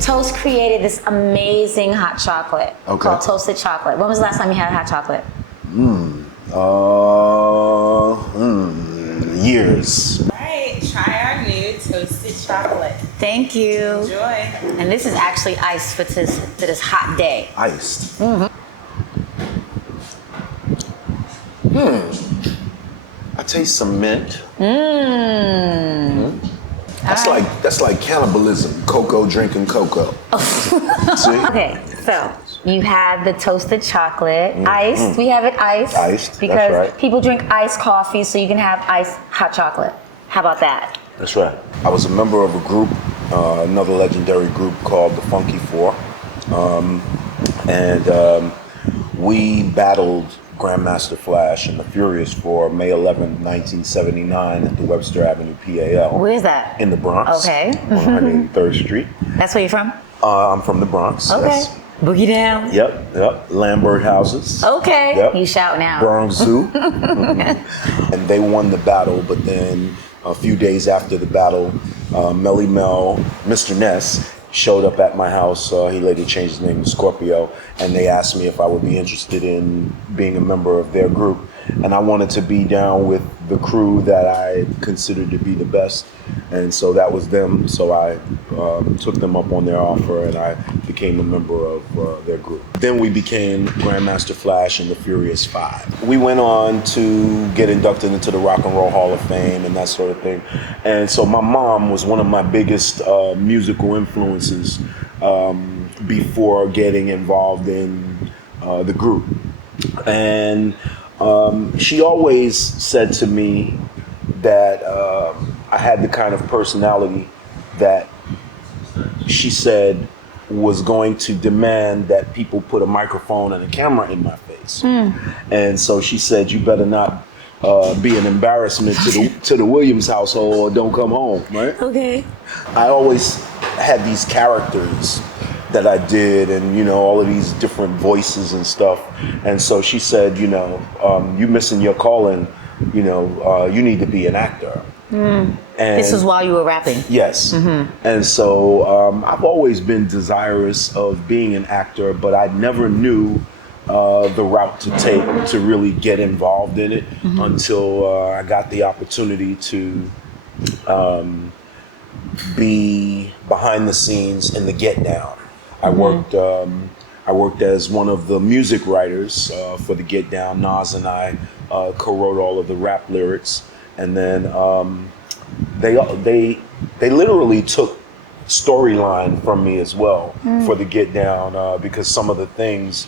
Toast created this amazing hot chocolate called toasted chocolate. When was the last time you had hot chocolate? Years. All right, try our new toasted chocolate. Thank you. Enjoy. And this is actually iced for this hot day. Iced. I taste some mint. That's like cannibalism. Cocoa drinking cocoa. See? Okay, so you have the toasted chocolate, iced. We have it iced. Iced, because that's right. people drink iced coffee, so you can have iced hot chocolate. How about that? That's right. I was a member of a group, another legendary group called the Funky Four, and we battled Grandmaster Flash and the Furious Four, May 11, 1979, at the Webster Avenue PAL. Where's that? In the Bronx. Okay. 183rd Street. That's where you're from? I'm from the Bronx. Okay. Yes. Boogie down. Yep. Lambert houses. Okay. Yep. You shouting out. Bronx Zoo. And they won the battle, but then a few days after the battle, Melly Mel, Mr. Ness, showed up at my house. He later changed his name to Scorpio, and they asked me if I would be interested in being a member of their group. And I wanted to be down with the crew that I considered to be the best, and so that was them. So I took them up on their offer, and I became a member of their group. Then we became Grandmaster Flash and the Furious Five. We went on to get inducted into the Rock and Roll Hall of Fame and that sort of thing. And so my mom was one of my biggest musical influences before getting involved in the group. And she always said to me that I had the kind of personality that she said was going to demand that people put a microphone and a camera in my face. And so she said, you better not be an embarrassment to the Williams household or don't come home, right? Okay. I always had these characters that I did, and all of these different voices and stuff. And so she said, you missing your calling, you need to be an actor. And This was while you were rapping? Yes. And so I've always been desirous of being an actor, but I never knew the route to take to really get involved in it until I got the opportunity to be behind the scenes in the Get Down. I worked as one of the music writers for the Get Down. Nas and I co-wrote all of the rap lyrics, and then they literally took storyline from me as well for the Get Down because some of the things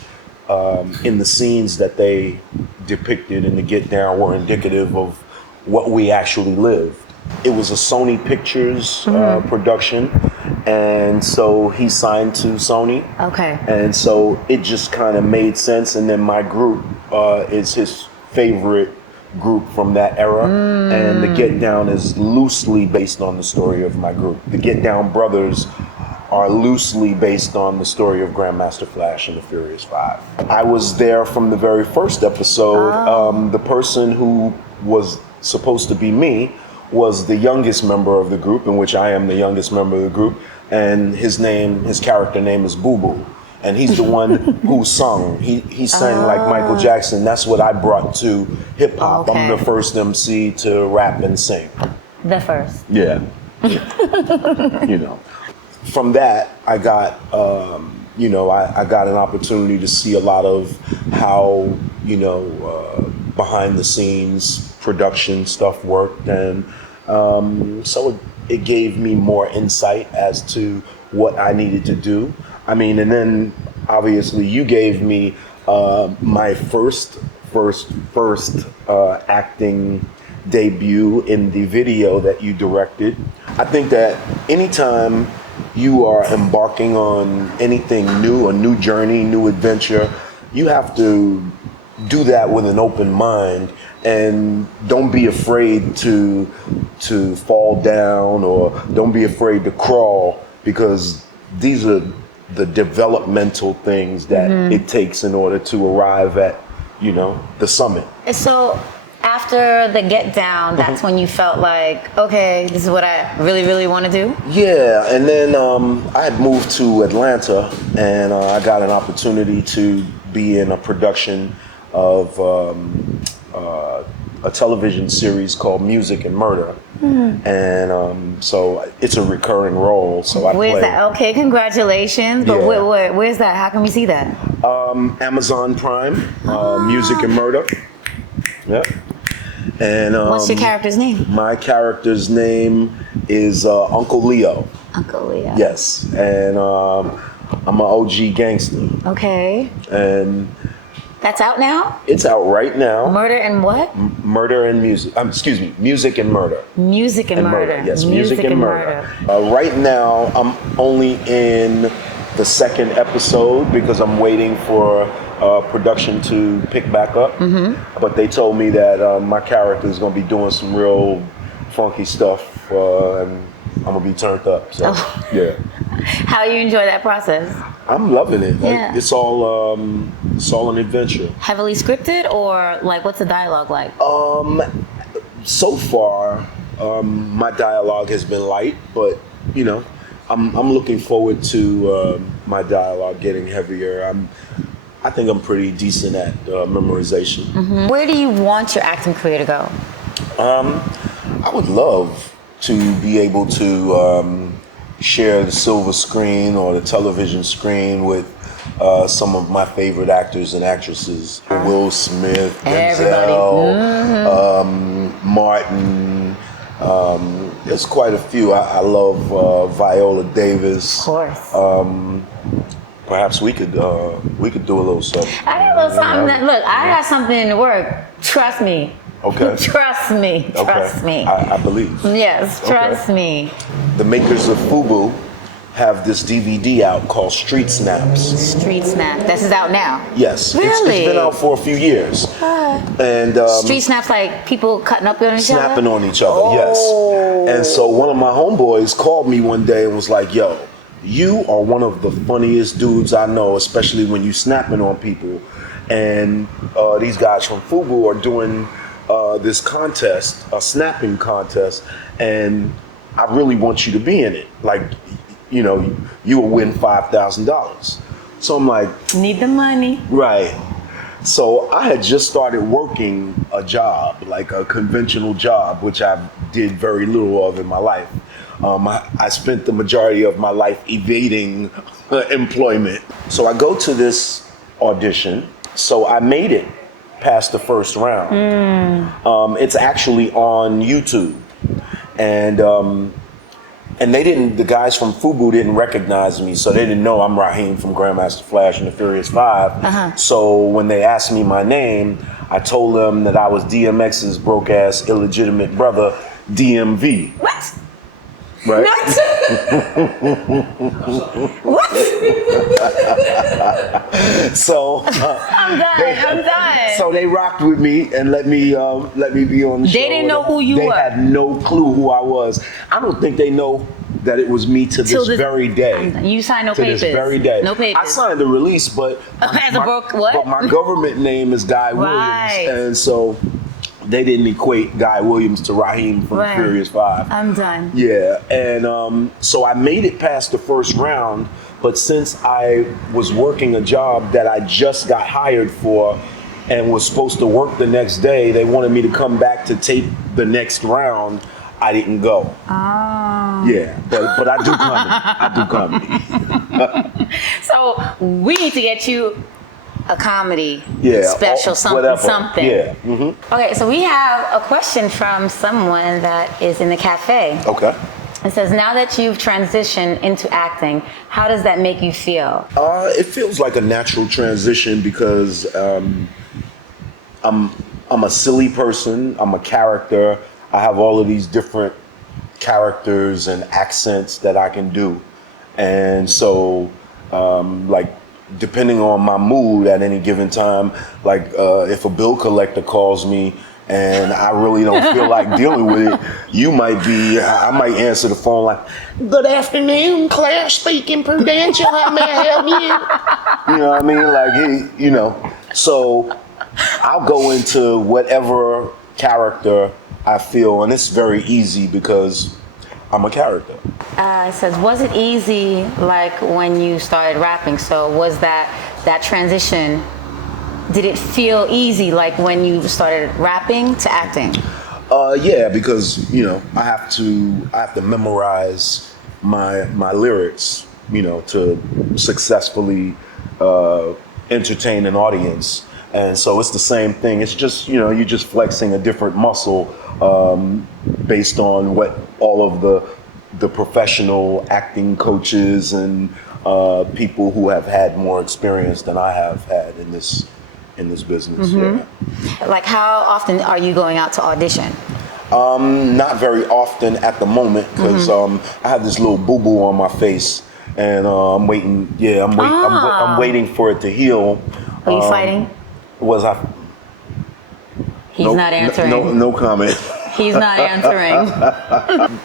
in the scenes that they depicted in the Get Down were indicative of what we actually lived. It was a Sony Pictures production, and so he signed to Sony. Okay. And so it just kind of made sense, and then my group is his favorite group from that era, and the Get Down is loosely based on the story of my group. The Get Down brothers are loosely based on the story of Grandmaster Flash and the Furious Five. I was there from the very first episode. The person who was supposed to be me was the youngest member of the group, in which I am the youngest member of the group, and his character name is Boo Boo, and he's the one who sung. He sang like Michael Jackson. That's what I brought to hip hop. Okay. I'm the first MC to rap and sing. The first. Yeah. From that, I got I got an opportunity to see a lot of how behind the scenes production stuff worked, and so it gave me more insight as to what I needed to do. I mean, and then obviously you gave me my first acting debut in the video that you directed. I think that anytime you are embarking on anything new, a new journey, new adventure, you have to do that with an open mind, and don't be afraid to fall down, or don't be afraid to crawl, because these are the developmental things that it takes in order to arrive at the summit. So After the get down, that's when you felt like, okay, this is what I really, really want to do? Yeah, and then I had moved to Atlanta, and I got an opportunity to be in a production of a television series called Music and Murder. And so it's a recurring role. So I Where's play that? Okay, congratulations. But Yeah. where's that? How can we see that? Amazon Prime, Music and Murder. Yep. And What's your character's name? my character's name is Uncle Leo. Uncle Leo. Yes, and I'm an OG gangster, Okay. and That's out now? it's out right now. Murder and what? Murder and music. Excuse me, Music and Murder. Music and murder. Yes, Music and Murder. Right now, I'm only in the second episode because I'm waiting for production to pick back up. But they told me that my character is going to be doing some real funky stuff, and I'm going to be turned up. So, yeah. How you enjoy that process? I'm loving it. Like, Yeah. it's all an adventure. Heavily scripted, or like what's the dialogue like? So far, my dialogue has been light, but you know, I'm looking forward to my dialogue getting heavier. I think I'm pretty decent at memorization. Where do you want your acting career to go? I would love to be able to share the silver screen or the television screen with some of my favorite actors and actresses: Will Smith, Denzel, Martin. There's quite a few. I love Viola Davis. Of course. Perhaps we could do a little something. I got a little something. Look, I got something in the work. Trust me. Okay. Trust me. Trust me. I believe. Yes, trust me. The makers of FUBU have this DVD out called Street Snaps. Street Snap. This is out now. Yes, Really? it's been out for a few years. And Street Snaps, like people cutting up on each other? snapping on each other, Oh. yes. And so one of my homeboys called me one day and was like, yo, you are one of the funniest dudes I know, especially when you snapping on people. And these guys from FUBU are doing this contest, a snapping contest, and I really want you to be in it. Like, you know, you will win $5,000. So I'm like, Need the money. right. So I had just started working a job, like a conventional job, which I did very little of in my life. I spent the majority of my life evading employment. So I go to this audition. So I made it past the first round. It's actually on YouTube. And they didn't, the guys from FUBU didn't recognize me, so they didn't know I'm Raheim from Grandmaster Flash and the Furious Five. So when they asked me my name, I told them that I was DMX's broke-ass illegitimate brother, DMV. What? Right? What? So I'm done. So they rocked with me and let me be on the show. They didn't know who you were. They had no clue who I was. I don't think they know that it was me to this very day. You signed no to papers. this very day. No papers. I signed the release, but As a broke what? But my government name is Guy Right. Williams, and so they didn't equate Guy Williams to Raheim from Right. Furious Five. I'm done. Yeah, and so I made it past the first round, but since I was working a job that I just got hired for and was supposed to work the next day, they wanted me to come back to tape the next round. I didn't go. Oh. Yeah, but I do comedy. So we need to get you a comedy special, something, whatever. something. Yeah. Okay, so we have a question from someone that is in the cafe. Okay. It says, now that you've transitioned into acting, how does that make you feel? It feels like a natural transition because I'm a silly person. I'm a character. I have all of these different characters and accents that I can do, and so like depending on my mood at any given time, like if a bill collector calls me and I really don't feel like dealing with it, I might answer the phone like, "Good afternoon, Claire speaking, Prudential, how may I help you?" You know what I mean? Like, so I'll go into whatever character, I feel, and it's very easy because I'm a character. It says, was it easy like when you started rapping? So was that transition, did it feel easy like when you started rapping to acting? Yeah, because I have to memorize my lyrics, to successfully entertain an audience. And so it's the same thing. It's just, you're just flexing a different muscle based on what all of the professional acting coaches and people who have had more experience than I have had in this business. Yeah. Like, how often are you going out to audition? Not very often at the moment because I have this little boo-boo on my face, and I'm waiting. Yeah, I'm waiting for it to heal. Are you fighting? Was I? He's not answering. No comment. He's not answering.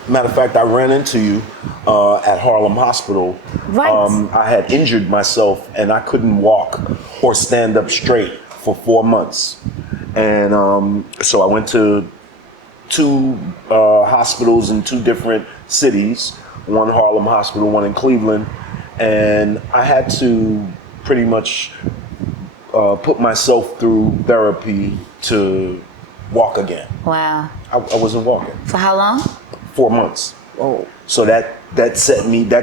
Matter of fact, I ran into you at Harlem Hospital. Right. I had injured myself and I couldn't walk or stand up straight for 4 months. And so I went to two hospitals in two different cities, one Harlem Hospital, one in Cleveland. And I had to pretty much put myself through therapy to walk again. Wow. I wasn't walking. For how long? 4 months. Oh. So that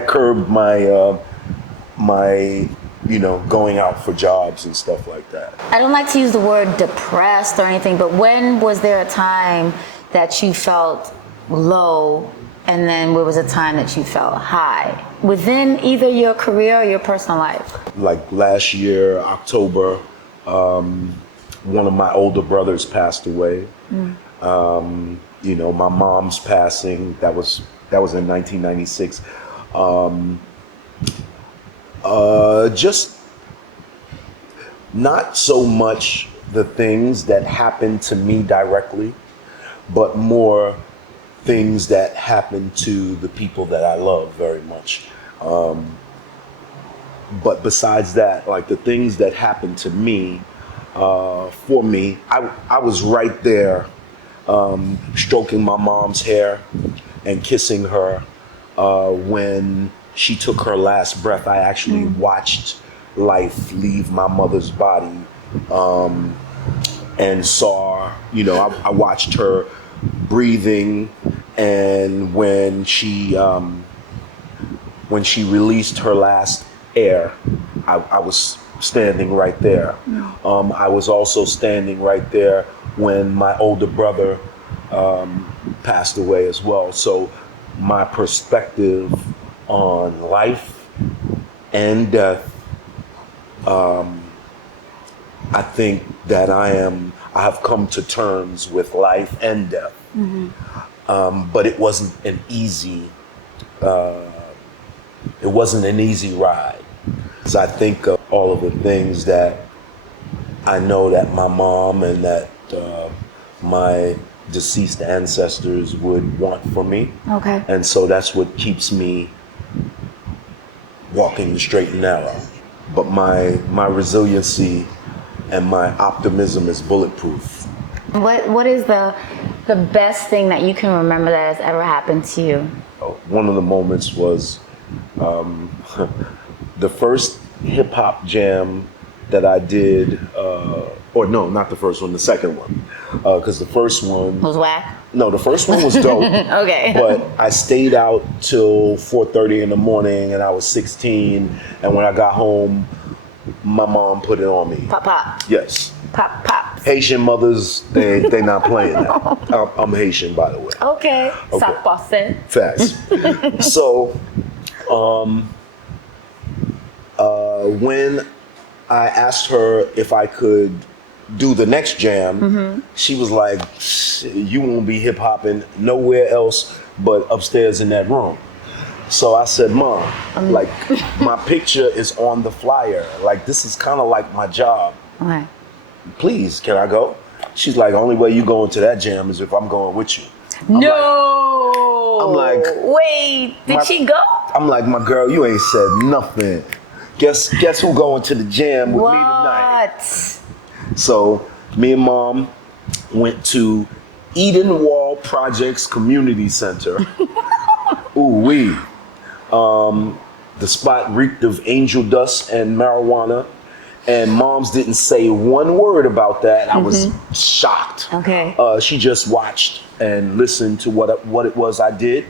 curbed my going out for jobs and stuff like that. I don't like to use the word depressed or anything, but when was there a time that you felt low, and then there was a time that you felt high within either your career or your personal life? Like last year, October, one of my older brothers passed away. My mom's passing, that was in 1996. Just not so much the things that happened to me directly, but more things that happened to the people that I love very much. But besides that, like the things that happened to me, for me, I was right there, stroking my mom's hair and kissing her when she took her last breath. I actually watched life leave my mother's body, and saw, I watched her breathing, and when she released her last air, I was standing right there. I was also standing right there when my older brother passed away as well. So my perspective on life and death, I think that I have come to terms with life and death. But it wasn't an easy ride. So I think of all of the things that I know that my mom and that my deceased ancestors would want for me. Okay. And so that's what keeps me walking the straight and narrow. But my resiliency and my optimism is bulletproof. What is the best thing that you can remember that has ever happened to you? One of the moments was the first hip hop jam that I did, or no, not the first one, the second one, because the first one was whack. No, the first one was dope. Okay. But I stayed out till 4:30 in the morning, and I was 16. And when I got home, my mom put it on me. Pop pop. Yes. Pop pop. Haitian mothers, they not playing that. I'm Haitian, by the way. Okay. Ça passe. Facts. So, when I asked her if I could do the next jam, she was like, you won't be hip hopping nowhere else but upstairs in that room. So I said, Mom, like my picture is on the flyer. Like this is kind of like my job. Okay. Please, can I go? She's like, only way you going to that jam is if I'm going with you. I'm like, wait, did she go? I'm like, my girl, you ain't said nothing. Guess who going to the jam with me tonight? So me and Mom went to Edenwald Projects Community Center. Ooh wee. The spot reeked of angel dust and marijuana, and moms didn't say one word about that. I was shocked. Okay. She just watched and listened to what it was I did,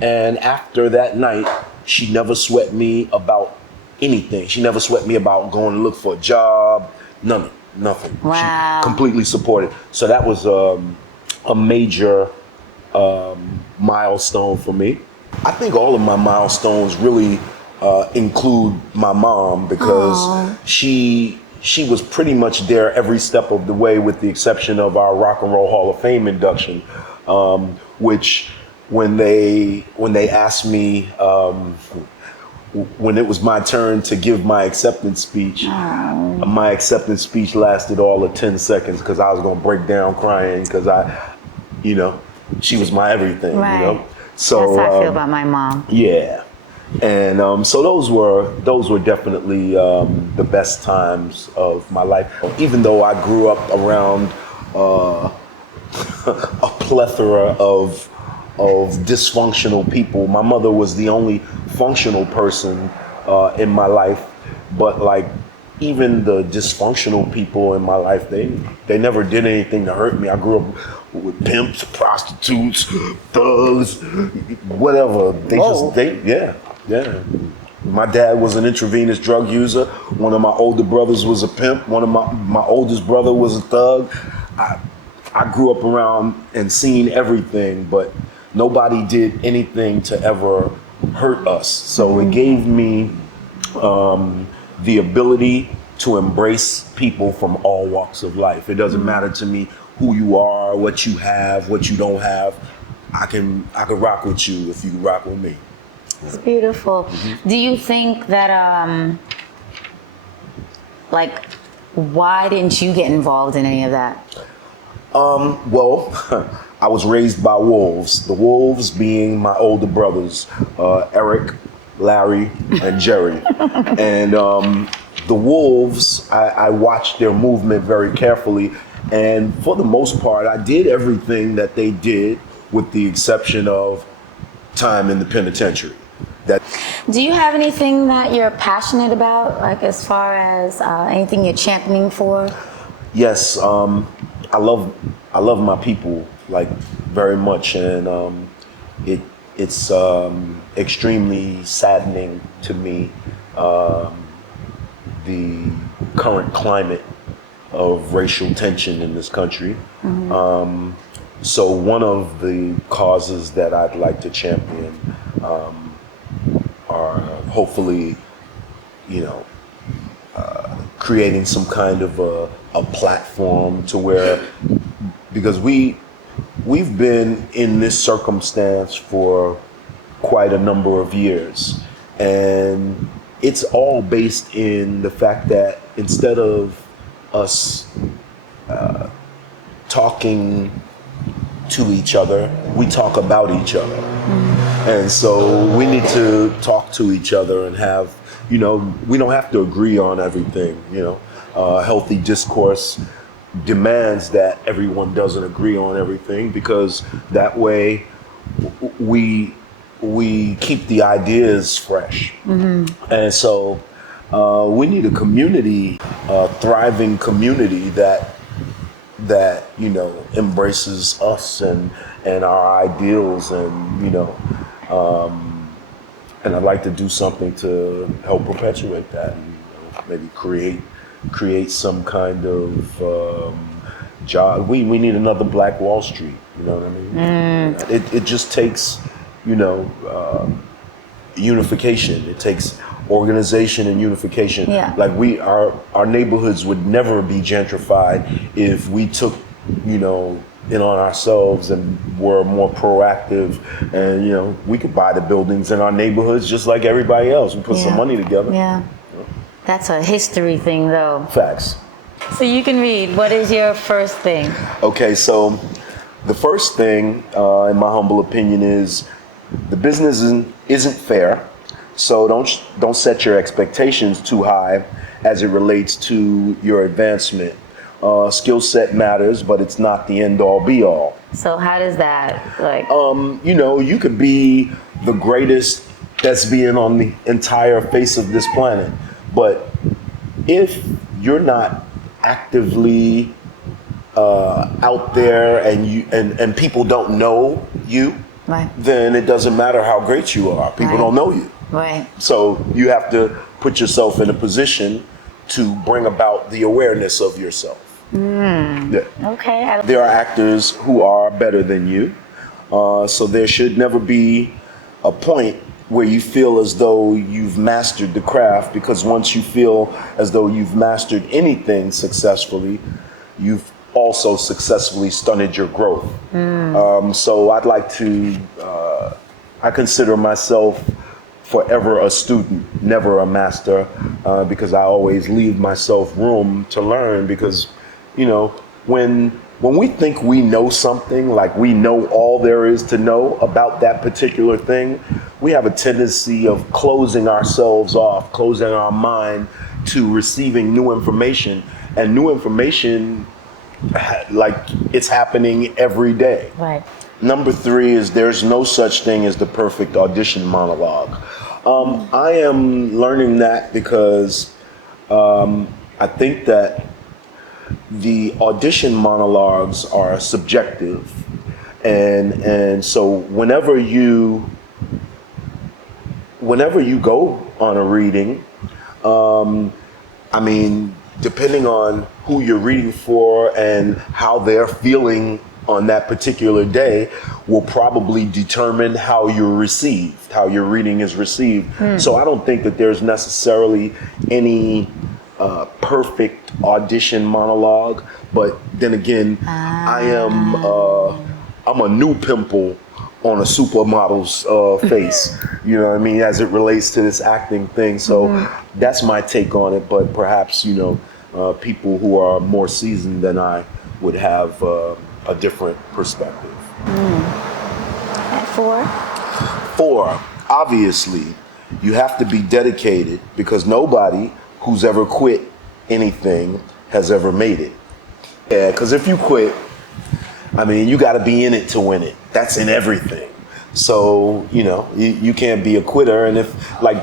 and after that night, she never sweat me about anything. She never sweat me about going to look for a job. Nothing. Wow. She completely supported. So that was a major milestone for me. I think all of my milestones really include my mom, because she was pretty much there every step of the way, with the exception of our Rock and Roll Hall of Fame induction, which when they asked me when it was my turn to give my acceptance speech, my acceptance speech lasted all of 10 seconds because I was going to break down crying, because she was my everything. Right. You know? So that's how I feel about my mom. Yeah. And so those were definitely the best times of my life. Even though I grew up around a plethora of dysfunctional people, my mother was the only functional person in my life. But like, even the dysfunctional people in my life, they never did anything to hurt me. I grew up with pimps, prostitutes, thugs, whatever. Yeah. My dad was an intravenous drug user. One of my older brothers was a pimp. One of my oldest brother was a thug. I grew up around and seen everything, but nobody did anything to ever hurt us. So it gave me the ability to embrace people from all walks of life. It doesn't matter to me who you are, what you have, what you don't have. I can rock with you if you rock with me. It's beautiful. Do you think that, why didn't you get involved in any of that? Well, I was raised by wolves. The wolves being my older brothers, Eric, Larry, and Jerry. And the wolves, I watched their movement very carefully. And for the most part, I did everything that they did, with the exception of time in the penitentiary. Do you have anything that you're passionate about, like as far as anything you're championing for? Yes, I love my people, like, very much, and it's extremely saddening to me, the current climate of racial tension in this country. So one of the causes that I'd like to champion are hopefully, creating some kind of a platform to where, because we've been in this circumstance for quite a number of years, and it's all based in the fact that instead of us talking to each other, we talk about each other. And so we need to talk to each other and have, we don't have to agree on everything. Healthy discourse demands that everyone doesn't agree on everything, because that way we keep the ideas fresh. And so we need a community, a thriving community that embraces us and our ideals, and I'd like to do something to help perpetuate that, and maybe create some kind of job. We need another Black Wall Street. You know what I mean? It just takes unification. It takes organization and unification. Yeah. Like our neighborhoods would never be gentrified if we took in on ourselves and were more proactive, and we could buy the buildings in our neighborhoods just like everybody else. We put some money together. Yeah. That's a history thing, though. Facts. So you can read. What is your first thing? Okay, so the first thing, in my humble opinion, is the business isn't fair. So don't set your expectations too high as it relates to your advancement. Skill set matters, but it's not the end all be all. So how does that, like? You know, you could be the greatest thespian on the entire face of this planet, but if you're not actively out there and people don't know you, Right. then it doesn't matter how great you are. People Right. don't know you. Right. So you have to put yourself in a position to bring about the awareness of yourself. Yeah. Okay. There are actors who are better than you, so there should never be a point where you feel as though you've mastered the craft, because once you feel as though you've mastered anything successfully, you've also successfully stunted your growth. So I'd like to, I consider myself forever a student, never a master, because I always leave myself room to learn, because, you know, when we think we know something, like we know all there is to know about that particular thing, we have a tendency of closing ourselves off, closing our mind to receiving new information. And new information, like, it's happening every day. Right. Number 3 is there's no such thing as the perfect audition monologue. I am learning that because I think that the audition monologues are subjective, and so whenever you go on a reading, I mean, depending on who you're reading for and how they're feeling on that particular day will probably determine how you're received, how your reading is received. So I don't think that there's necessarily any perfect audition monologue, but then again, I'm a new pimple on a supermodel's face, you know what I mean, as it relates to this acting thing. So that's my take on it, but perhaps, you know, people who are more seasoned than I would have a different perspective. At 4? 4, obviously, you have to be dedicated, because nobody who's ever quit anything has ever made it. Yeah, because if you quit, I mean, you got to be in it to win it. That's in everything. So, you know, you can't be a quitter. And if, like,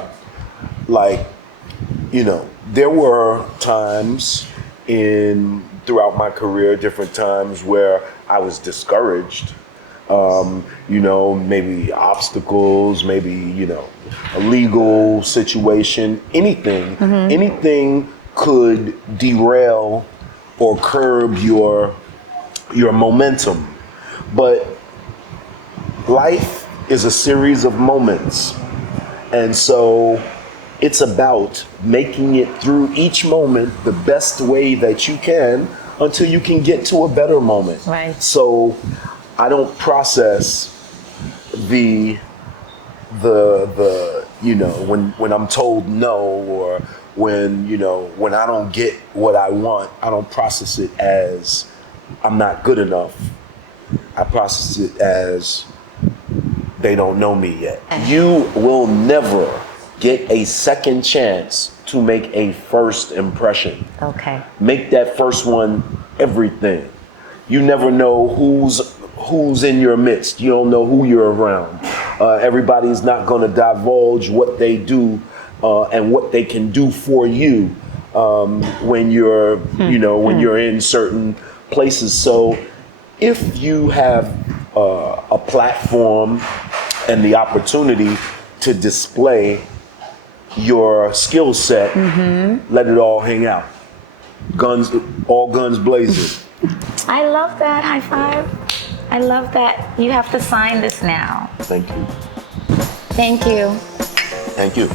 you know, there were times throughout my career, different times where I was discouraged. You know, maybe obstacles, maybe, you know, a legal situation, anything. Anything could derail or curb your momentum. But life is a series of moments. And so it's about making it through each moment the best way that you can until you can get to a better moment. Right. So I don't process the you know, when I'm told no, or when, you know, when I don't get what I want, I don't process it as I'm not good enough. I process it as they don't know me yet. You will never get a second chance to make a first impression. Okay. Make that first one everything. You never know who's in your midst. You don't know who you're around. Everybody's not going to divulge what they do and what they can do for you when you're, you know, when you're in certain places. So if you have a platform and the opportunity to display your skill set, let it all hang out. All guns blazing. I love that. High five. I love that. You have to sign this now. Thank you. Thank you. Thank you.